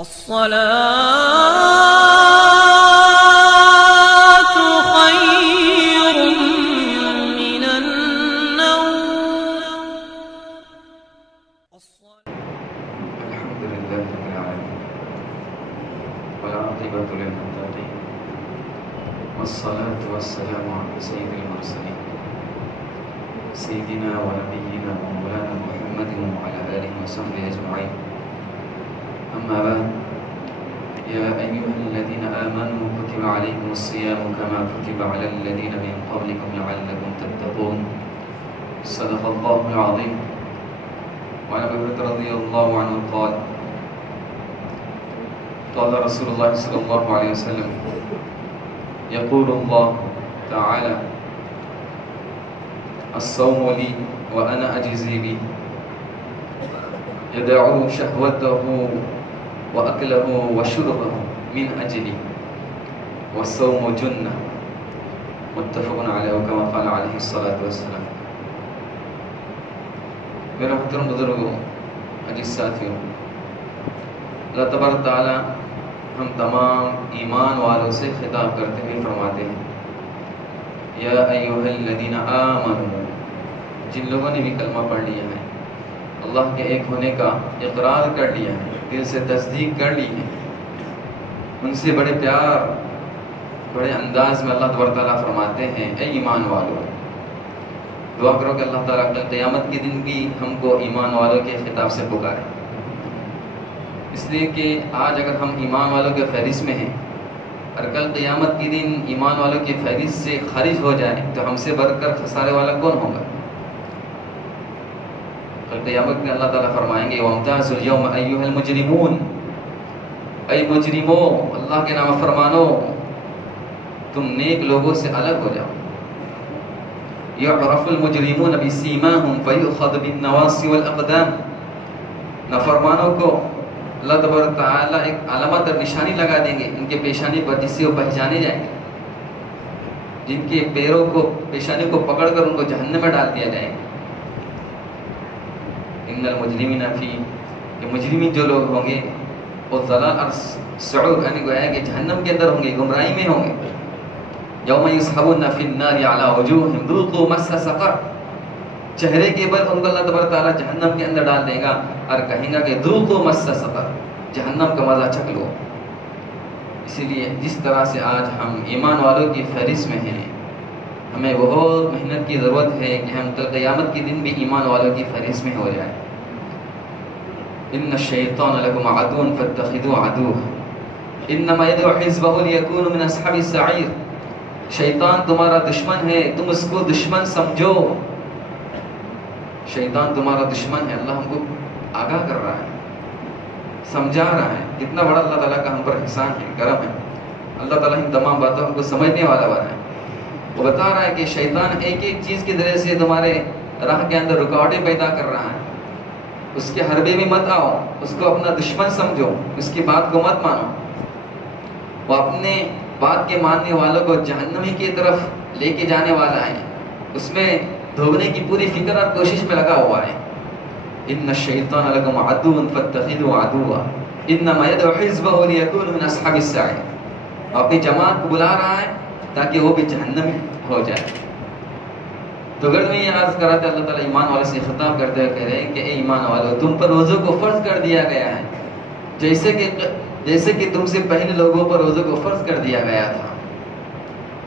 الصلاة خير من النوم. الحمد لله رب العالمين والعاقبة للمتقين والصلاة والسلام على سيد المرسلين سيدنا ونبينا ومولانا محمد وعلى آله وصحبه أجمعين. أما بعد، يا أيها الذين آمنوا كتب عليكم الصيام كما كتب على الذين من قبلكم لعلكم تتقون. صدق الله العظيم. وعن أبي هريرة رضي الله عنه قال قال رسول الله صلى الله عليه وسلم يقول الله تعالى الصوم لي وأنا أجزي به يدع شهوته وأكله وشربه من أجلي والصوم جنة متفق عليه كما قال عليه الصلاة والسلام. میرے محترم بزرگوں، عزیز ساتھیوں، اللہ تبارک تعالیٰ ہم تمام ایمان والوں سے خطاب کرتے ہوئے فرماتے ہیں یا ایھا الذین آمنوا، جن لوگوں نے بھی کلمہ پڑھ لیا ہے، اللہ کے ایک ہونے کا اقرار کر لیا ہے، دل سے تصدیق کر لی ہے، ان سے بڑے پیار بڑے انداز میں اللہ تبارک تعالیٰ فرماتے ہیں اے ایمان والوں. دعا کرو کہ اللہ تعالیٰ کل قیامت کے دن بھی ہم کو ایمان والوں کے خطاب سے پکارے، اس لیے کہ آج اگر ہم ایمان والوں کے فہرست میں ہیں اور کل قیامت کے دن ایمان والوں کی فہرست سے خارج ہو جائے تو ہم سے بڑھ کر خسارے والا کون ہوگا؟ کل قیامت میں اللہ تعالیٰ فرمائیں گے وَامْتَازُوا الْيَوْمَ أَيُّهَا الْمُجْرِمُونَ، اے مجرموں، اللہ کے نام فرمانو، تم نیک لوگوں سے الگ ہو جاؤ. يعرف المجرمون بسيماهم فيؤخذ بالنواصي والأقدام. نافرمانوں کو اللہ تبارک تعالیٰ ایک علامت اور نشانی لگا دیں گے ان کے پیشانی پر، جس سے وہ پہچانے جائیں گے. جن کے پیروں کو پیشانی کو پکڑ کر ان کو جہنم میں ڈال دیا جائے گا. ان المجرمین فی، یہ مجرمین جو لوگ ہوں گے وہ ضلال اور سعور یعنی گویا کہ جہنم کے اندر ہوں گے، گمراہی میں ہوں گے. یوم یسحبون فی النار علی وجوہہم ذوقوا مس سقر، چہرے کے بل ان کو اللہ تبارک تعالیٰ جہنم کے اندر ڈال دے گا اور کہیں گا کہ ذوقوا مس سقر، جہنم کا مزہ چکھ لو. اسی لیے جس طرح سے آج ہم ایمان والوں کی فہرست میں ہیں، ہمیں بہت محنت کی ضرورت ہے کہ ہم کل قیامت کے دن بھی ایمان والوں کی فہرست میں ہو جائیں. ان الشیطان لکم عدو فاتخذوه عدوا انما يدعو حزبه ليكونوا من اصحاب السعیر. شیطان تمہارا دشمن ہے، تم اس کو دشمن سمجھو. شیطان تمہارا دشمن ہے، اللہ ہم کو آگاہ کر رہا ہے، سمجھا رہا ہے. کتنا بڑا اللہ تعالیٰ کا ہم پر احسان ہے، کرم ہے. اللہ تعالیٰ ان تمام باتوں ہم کو سمجھنے والا بنا ہے. وہ بتا رہا ہے کہ شیطان ایک ایک چیز کے ذریعے سے تمہارے راہ کے اندر رکاوٹیں پیدا کر رہا ہے. اس کے حربے میں مت آؤ، اس کو اپنا دشمن سمجھو، اس کی بات کو مت مانو. وہ اپنے بات کے ماننے والوں کو جہنمی کی طرف لے کے جانے والا ہے، اس میں دھونے کی پوری فکر اور کوشش میں لگا ہوا ہے. ان الشیطان لکم عدو فاتخذوه عدوا انما يدعو حزبه ليكونوا من اصحاب السعیر. اپنی جماعت کو بلا رہا ہے تاکہ وہ بھی جہنمی ہو جائے. تو اگر میں یہ عرض کرا تھا، اللہ تعالیٰ ایمان والے سے خطاب کرتے ہوئے کہہ رہے ہیں کہ اے ایمان والو، تم پر روزوں کو فرض کر دیا گیا ہے جیسے کہ تم سے پہلے لوگوں پر روزوں کو فرض کر دیا گیا تھا،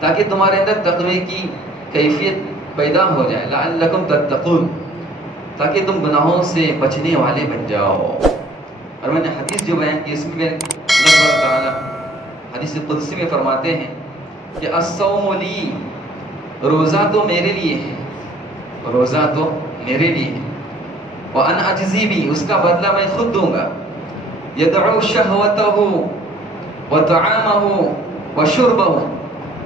تاکہ تمہارے اندر تقوی کی کیفیت پیدا ہو جائے. لعلکم تتقون، تاکہ تم گناہوں سے بچنے والے بن جاؤ. اور میں نے حدیث جو بیان کی اس میں اللہ تعالیٰ حدیث قدسی میں فرماتے ہیں کہ الصوم لی، روزہ تو میرے لیے ہے، روزہ تو میرے لیے ہے. وَأَنَا أَجْزِي بِهِ، اس کا بدلہ میں خود دوں گا. يَدْعُو شَهْوَتَهُ وَطَعَامَهُ وَشُرْبَهُ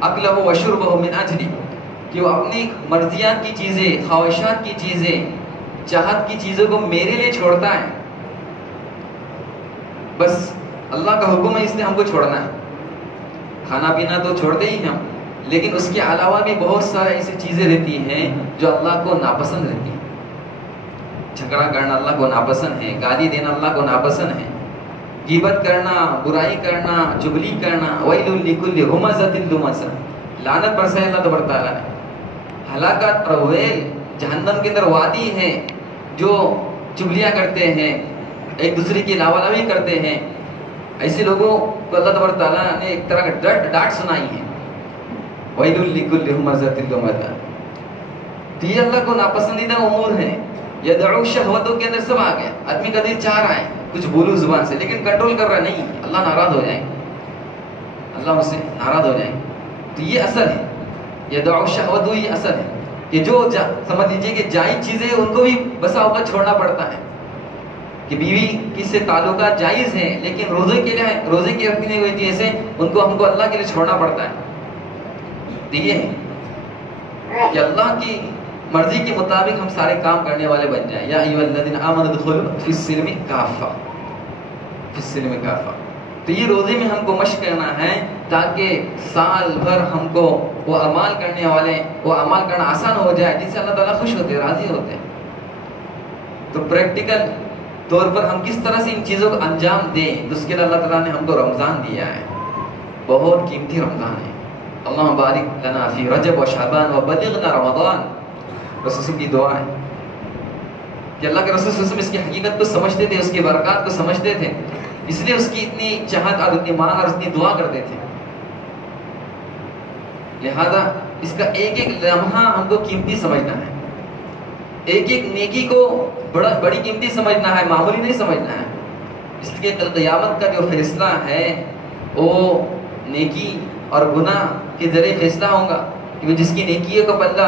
أَكْلَهُ وَشُرْبَهُ مِنْ أَجْلِي، کہ وہ اپنی مرضیات کی چیزیں، خواہشات کی چیزیں، چاہت کی چیزوں کو میرے لیے چھوڑتا ہے. بس اللہ کا حکم ہے، اس نے ہم کو چھوڑنا ہے. کھانا پینا تو چھوڑتے ہی ہم، لیکن اس کے علاوہ بھی بہت سارے ایسی چیزیں رہتی ہیں جو اللہ کو ناپسند رہتی ہیں. جھگڑا کرنا اللہ کو ناپسند ہے، گالی دینا اللہ کو ناپسند ہے، غیبت کرنا، برائی کرنا، چغلی کرنا، ویل لکل ہمزۃ لمزہ، لعنت برسائے اللہ تبارک تعالیٰ نے. ہلاکت اور ویل جہنم کے اندر وادی ہے جو چغلیاں کرتے ہیں، ایک دوسرے کی لاولاوی کرتے ہیں. ایسے لوگوں کو اللہ تبارک تعالیٰ نے ایک طرح کا ڈانٹ سنائی ہے. ویل لکل ہمزۃ لمزہ. تو یہ اللہ کو ناپسندیدہ امور ہیں. یدعو شہوتوں کے اندر سب آ گیا. آدمی کا دل چاہ رہا ہے کچھ بولو زبان سے، لیکن کنٹرول کر رہا نہیں، اللہ ناراض ہو جائیں گے، اللہ اس سے ناراض ہو جائیں گے. تو یہ اثر ہے، یدعو شہوتوں، یہ اثر ہے کہ جو سمجھ لیجیے کہ جائز چیزیں ان کو بھی بسا اوقات چھوڑنا پڑتا ہے. کہ بیوی کی سے تعلقات جائز ہیں، لیکن روزے کی رکھنے کی وجہ سے ان کو ہم کو اللہ کے لیے چھوڑنا پڑتا ہے. تو یہ ہے کہ اللہ کی مرضی کے مطابق ہم سارے کام کرنے والے بن جائیں. یا ایھا الذین آمنوا ادخلوا فی السلم کافہ، فی السلم کافہ. تو یہ روزے میں ہم کو مشق کرنا ہے تاکہ سال بھر ہم کو وہ اعمال کرنا آسان ہو جائے جس سے اللہ تعالیٰ خوش ہوتے ہیں، راضی ہوتے ہیں. تو پریکٹیکل طور پر ہم کس طرح سے ان چیزوں کو انجام دیں، تو اس کے لیے اللہ تعالیٰ نے ہم کو رمضان دیا ہے، بہت قیمتی رمضان ہے. اللہم بارک لنا فی رجب و شعبان و بلغنا رمضان. رسول کی دعا ہے کہ اللہ کے رسول صلی اللہ علیہ وسلم اس کی حقیقت کو سمجھتے تھے، اس کی برکات کو سمجھتے تھے، اس لیے اس کی اتنی چاہت اور اتنی مانگ اور اتنی دعا کرتے تھے. لہذا اس کا ایک ایک لمحہ ہم کو قیمتی سمجھنا ہے، ایک ایک نیکی کو بڑی قیمتی سمجھنا ہے، معمولی نہیں سمجھنا ہے. اس لیے کل قیامت کا جو فیصلہ ہے وہ نیکی اور گناہ کے ذریعے فیصلہ ہوگا. کہ جس کی نیکی کا پلہ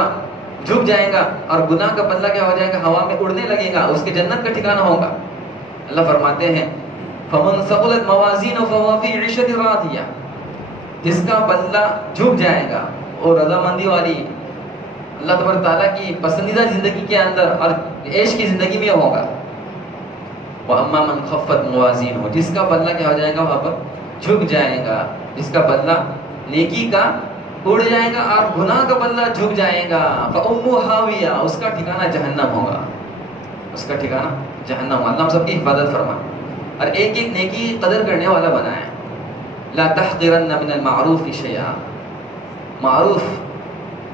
جھک جائے گا اور گناہ کا پلہ کیا ہو جائے گا، ہوا میں اڑنے لگے گا، اس کے جنت کا ٹھکانہ ہوگا. اللہ فرماتے ہیں فمن ثقلت موازینہ فہو فی عیشۃ راضیہ. جس کا پلہ جھک جائے گا اور رضامندی والی اللہ تبارک تعالیٰ کی پسندیدہ زندگی کے اندر اور عیش کی زندگی میں ہوگا. وَأَمَّا مَنْ خَفَّتْ مَوَازِينُهُ. جس کا پلہ کیا ہو جائے گا، وہاں پر جھک جائے گا، جس کا پلہ نیکی کا اڑ جائے گا اور گناہ کا پلہ جھک جائے گا. فَأُمُّهُ هَاوِيَةٌ. اس کا ٹھکانہ جہنم ہوگا، اس کا ٹھکانہ جہنم ہوگا. اللہ ہم سب کی حفاظت فرمائے اور ایک ایک نیکی قدر کرنے والا بنائے. لا تحقرن من المعروف شیئا. معروف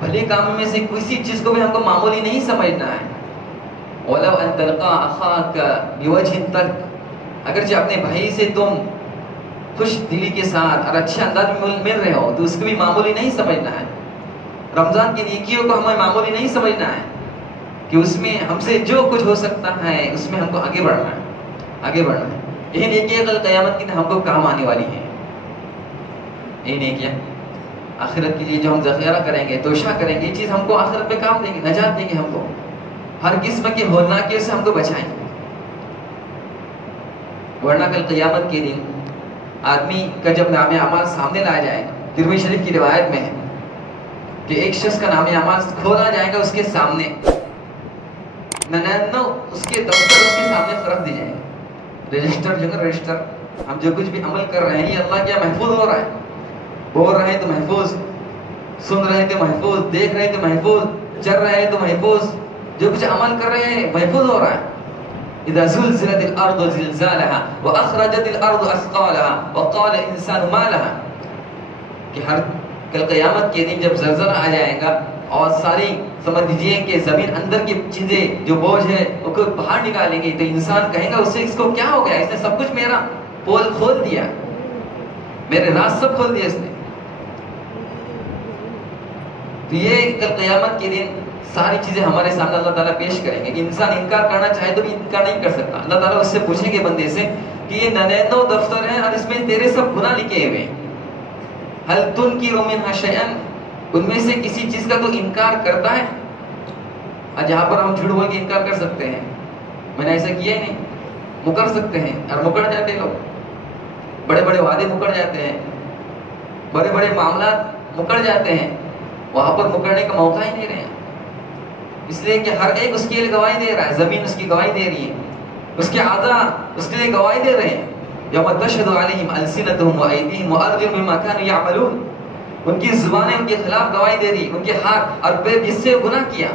بھلے کاموں میں سے کسی چیز کو بھی ہم کو معمولی نہیں سمجھنا ہے. ولو ان تلقى اخاك بوجه طلق. اگرچہ اپنے بھائی سے تم خوش دلی کے ساتھ اور اچھے انداز میں مل رہے ہو تو اس کو بھی معمولی نہیں سمجھنا ہے. رمضان کی نیکیوں کو ہمیں معمولی نہیں سمجھنا ہے کہ اس میں ہم سے جو کچھ ہو سکتا ہے اس میں ہم کو آگے بڑھنا ہے، آگے بڑھنا ہے. یہ نیکیاں کل قیامت کی ہم کو کام آنے والی ہیں. یہ نیکیاں آخرت کے لیے جو ہم ذخیرہ کریں گے، توشہ کریں گے، یہ چیز ہم کو آخرت میں کام دیں گے، نجات دیں گے، ہم کو ہر قسم کی ہولناکیوں سے ہم کو بچائیں گے. ورنہ کل قیامت کے دن آدمی کا جب نام اعمال سامنے لایا جائے گا، ترمذی شریف کی روایت میں ہے کہ ایک شخص کا نام اعمال کھولا جائے گا اس کے سامنے، اس کے دفتر اس کے سامنے رکھ دی جائے گا. رجسٹر ہم جو کچھ بھی عمل کر رہے ہیں یہ اللہ کیا محفوظ ہو رہا ہے. بول رہے ہیں تو محفوظ، سن رہے ہیں تو محفوظ، دیکھ رہے ہیں تو محفوظ، چل رہے ہیں تو محفوظ، جو کچھ عمل کر رہے ہیں محفوظ ہو رہا ہے. اذا زلزلت الارض زلزالها واخرجت الارض اثقالها وقال الانسان ما لها. کہ ہر کل قیامت کے دن جب زلزلہ آ جائے گا اور ساری سمجھ لیجیے کہ زمین اندر کی چیزیں جو بوجھ ہے وہ کو باہر نکالیں گے تو انسان کہے گا اس سے اس کو کیا ہو گیا، اس نے سب کچھ میرا پول کھول دیا، میرے راز سب کھول دیا اس نے. تو یہ کل قیامت کے دن ساری چیزیں ہمارے سامنے اللہ تعالیٰ پیش کریں گے. انسان انکار کرنا چاہے تو بھی انکار نہیں کر سکتا. اللہ تعالیٰ اس سے پوچھیں گے بندے سے کہ یہ 99 دفتر ہیں اور اس میں تیرے سب گناہ لکھے ہوئے ہیں. هل تنکر منها شیئا. ان میں سے کسی چیز کا تو انکار کرتا ہے. اور جہاں پر ہم جھوٹ بول کے انکار کر سکتے ہیں، میں نے ایسا کیا ہی نہیں، مکر سکتے ہیں اور مکر جاتے لوگ. بڑے بڑے وعدے مکر جاتے ہیں، بڑے بڑے معاملات مکر جاتے ہیں، وہاں پر مکرنے کا موقع ہی نہیں رہے. اس لیے کہ ہر ایک اس کے لیے گواہی دے رہا ہے. زمین اس کی گواہی دے رہی ہے، اس کے اعضاء اس کے لیے گواہی دے رہے ہیں. یوم تشہد علیہم السنتہم وایدیہم وارجلہم بما کانوا یعملون. ان کی زبانیں ان کے خلاف گواہی دے رہی، ان کے ہاتھ اور پیر جس سے گناہ کیا.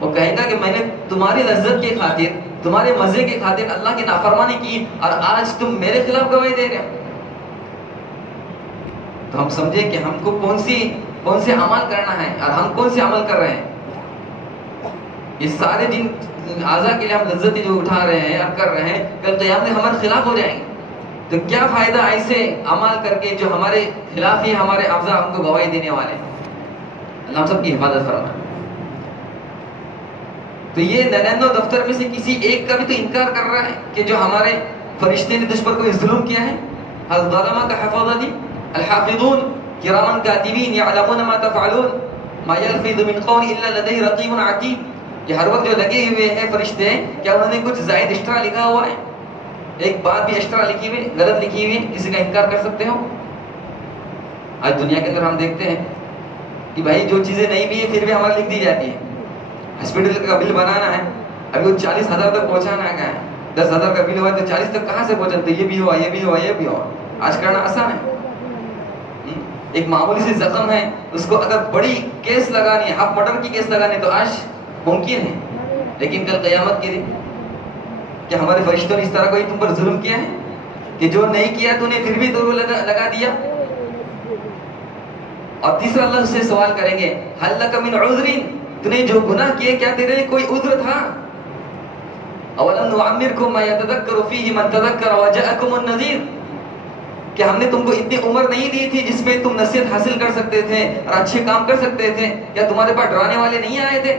وہ کہے گا کہ میں نے تمہاری لذت کی خاطر تمہارے مزے کے خاطر اللہ کی نافرمانی کی اور آج تم میرے خلاف گواہی دے رہے ہو. تو ہم سمجھے کہ ہم کو کون سے عمل کرنا ہے اور ہم کون سے عمل کر رہے ہیں. یہ سارے دن اعضاء کے لیے ہم لذتیں جو اٹھا رہے ہیں اور کر رہے ہیں، کل قیامت میں ہمارے خلاف ہو جائیں گے. تو کیا فائدہ ایسے عمل کر کے جو ہمارے خلاف ہی ہمارے اعضاء ہم کو گواہی دینے والے ہیں. اللہ ہم سب کی حفاظت فرمائے. تو یہ 99 دفتر میں سے کسی ایک کا بھی تو انکار کر رہا ہے کہ جو ہمارے فرشتے نے تجھ پر کوئی ظلم کیا ہے. حضرت ظالمہ کا حفاظتی الحافظون کراما کاتبین یعلمون ما تفعلون ما یلفظ من قول الا لدیہ رقیب عتید. یہ ہر وقت جو لگے ہوئے ہیں فرشتے، کیا انہوں نے کچھ زائد ایکسٹرا لکھا ہوا ہے؟ ایک بات بھی ایکسٹرا لکھی ہوئی غلط لکھی ہوئی کسی کا انکار کر سکتے ہو؟ آج دنیا کے اندر ہم دیکھتے ہیں کہ بھائی جو چیزیں نہیں بھی ہیں پھر بھی ہمارے لکھ دی جاتی ہیں. ہاسپٹل کا بل بنانا ہے، ابھی وہ 40,000 تک پہنچانا ہے. 10,000 کا بل ہوا تو 40 تک کہاں سے پہنچا؟ تو یہ بھی ہوا، یہ بھی ہوا، یہ بھی ہوا. آج کرنا آسان ہے. ایک معمولی سی زخم ہے، اس کو اگر بڑی کیس لگانی ہے، ہاف مرڈر کی کیس لگانی ہے تو آج ممکن ہے. لیکن کل قیامت کے دن کیا ہمارے فرشتوں نے اس طرح کوئی تم پر ظلم کیا ہے کہ جو نہیں کیا تو نے پھر بھی تو لگا دیا؟ اور تیسرا اللہ سے سوال کریں گے هل لك من عذر، تو نے جو گناہ کیے کیا تیرے لیے کوئی عذر تھا؟ اولم نعمركم ما يتذكر فيه من تذكر وجاءكم النذير، کہ ہم نے تم کو اتنی عمر نہیں دی تھی جس میں تم نصیحت حاصل کر سکتے تھے اور اچھے کام کر سکتے تھے؟ کیا تمہارے پاس ڈرانے والے نہیں آئے تھے،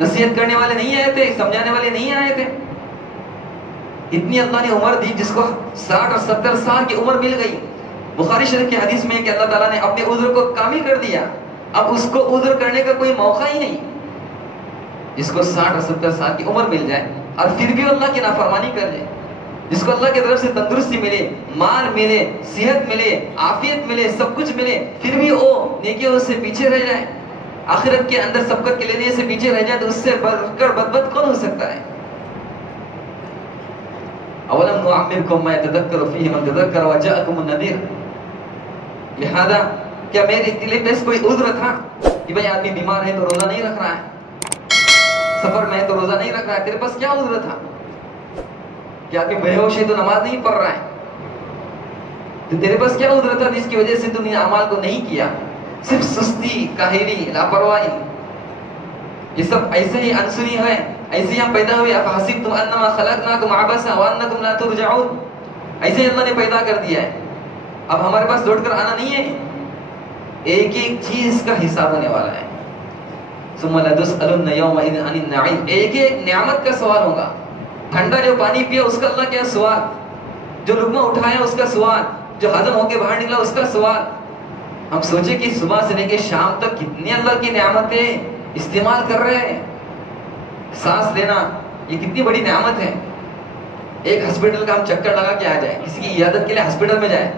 نصیحت کرنے والے نہیں آئے تھے، سمجھانے والے نہیں آئے تھے؟ اتنی اللہ نے عمر دی جس کو 60 اور 70 سال کی عمر مل گئی. بخاری شریف کی حدیث میں کہ اللہ تعالیٰ نے اپنے عذر کو کامل کر دیا، اب اس کو عذر کرنے کا کوئی موقع ہی نہیں. جس کو 60 اور 70 سال کی عمر مل جائے اور پھر بھی اللہ کی نافرمانی کر لے، جس کو اللہ کی طرف سے تندرستی ملے، مال ملے، صحت ملے، عافیت ملے، سب کچھ ملے، پھر بھی وہ نیکیوں سے پیچھے رہ جائے، آخرت کے اندر سبقت کے لینے سے پیچھے رہ جائے، تو اس سے بڑھ کر بدبخت کون ہو سکتا ہے؟ اولم نعمركم ما يتذكر فيه من تذكر وجاءكم النذير. لہذا کیا میرے دل میں کوئی عذر تھا کہ بھائی آدمی بیمار ہے تو روزہ نہیں رکھ رہا ہے، سفر میں ہے تو روزہ نہیں رکھ رہا ہے؟ تیرے پاس کیا عذر تھا؟ کہ آدمی بے ہوش ہے تو نماز نہیں پڑھ رہا ہے، تو تیرے پاس کیا عذر تھا جس کی وجہ سے تم نے اعمال کو نہیں کیا؟ صرف سستی، کاہلی، لاپرواہی، یہ سب ایسے ہی انسنی ہے، ایسے ہی ہم پیدا ہوئے. افحسبتم انما خلقناکم عبثا وانکم لا ترجعون، ایسے ہی اللہ نے پیدا کر دیا ہے، اب ہمارے پاس لوٹ کر آنا نہیں ہے. ایک ایک چیز کا حساب ہونے والا ہے. ثم لتسألن يومئذ عن النعيم، ایک ایک نعمت کا سوال ہوگا. ٹھنڈا جو پانی پیا اس کا اللہ کیا سوال، جو لقمہ اٹھایا اس کا سوال، جو ہضم ہو کے باہر نکلا اس کا سوال. ہم سوچے کہ صبح سے لے کے شام تک کتنی اللہ کی نعمتیں استعمال کر رہے ہیں. سانس لینا یہ کتنی بڑی نعمت ہے. ایک ہاسپٹل کا ہم چکر لگا کے آ جائیں، کسی کی عیادت کے لیے ہاسپٹل میں جائیں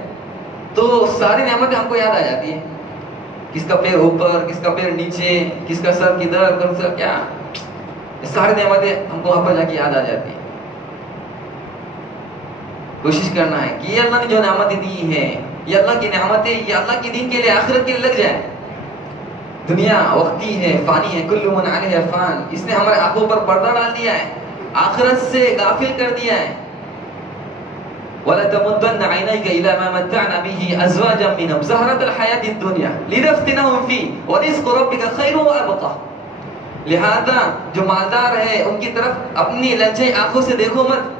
تو ساری نعمتیں ہم کو یاد آ جاتی ہیں. کس کا پیر اوپر، کس کا پیر نیچے، کس کا سر کدھر، کس کا کیا، ساری نعمتیں ہم کو وہاں پر جا کے یاد آ جاتی ہیں. کوشش کرنا ہے کہ یہ اللہ نے جو نعمتیں دی ہیں، یہ اللہ کی نعمتیں، یہ اللہ کے دین کے لیے، آخرت کے لیے لگ جائے. دنیا وقتی ہے، فانی ہے، کل من علیہ فان. اس نے ہمارے آنکھوں پر پردہ ڈال دیا ہے، آخرت سے غافل کر دیا ہے. وَلَا تَمُدَّنَّ عَيْنَيْكَ إِلَى مَا مَتَّعْنَا بِهِ أَزْوَاجًا مِّنْهُمْ زَهْرَةَ الْحَيَاةِ الدُّنْيَا لِنَفْتِنَهُمْ فِيهِ وَرِزْقُ رَبِّكَ خَيْرٌ وَأَبْقَىٰ. لہذا جو مالدار ہے ان کی طرف اپنی للچی آنکھوں سے دیکھو مت.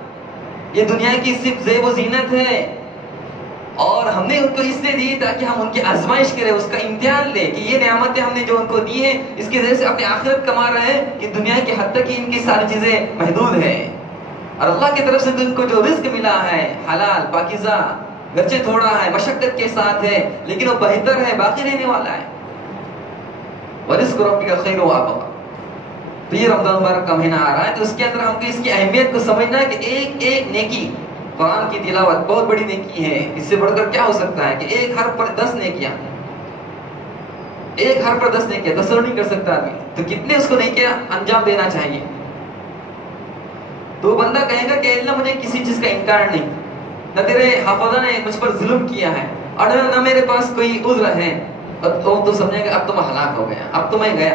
یہ دنیا کی صرف زیب و زینت ہے، اور ہم نے ان کو اس لیے دی تاکہ ہم ان کی آزمائش کریں، اس کا امتحان لیں کہ یہ نعمتیں ہم نے جو ان کو دی ہیں اس کی وجہ سے اپنی آخرت کما رہے ہیں کہ دنیا کی حد تک ہی ان کی ساری چیزیں محدود ہیں. اور اللہ کی طرف سے ان کو جو رزق ملا ہے حلال پاکیزہ، گرچہ تھوڑا ہے، مشقت کے ساتھ ہے، لیکن وہ بہتر ہے، باقی رہنے والا ہے. وَرِزْقُ رَبِّكَ خَيْرٌ وَأَبْقَىٰ. تو یہ رمضان مبارک کا مہینہ آ رہا ہے تو اس کے اندر ہم کو اس کی اہمیت کو سمجھنا ہے کہ ایک ایک نیکی، قرآن کی تلاوت بہت بڑی نیکی ہے. اس سے بڑھ کر کیا ہو سکتا ہے کہ ایک حرف پر 10 نیکیاں، ایک حرف پر 10 نیکیاں، تصور نہیں کر سکتا آدمی. تو کتنے اس کو نیکیاں انجام دینا چاہیے. تو بندہ کہے گا کہ اللہ مجھے کسی چیز کا انکار نہیں، نہ تیرے حافظہ نے مجھ پر ظلم کیا ہے اور نہ میرے پاس کوئی عذر ہے. اور تو سمجھے گا اب تو میں ہلاک ہو گیا، اب تو میں گیا.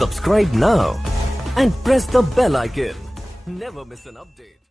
Subscribe now and press the bell icon. Never miss an update.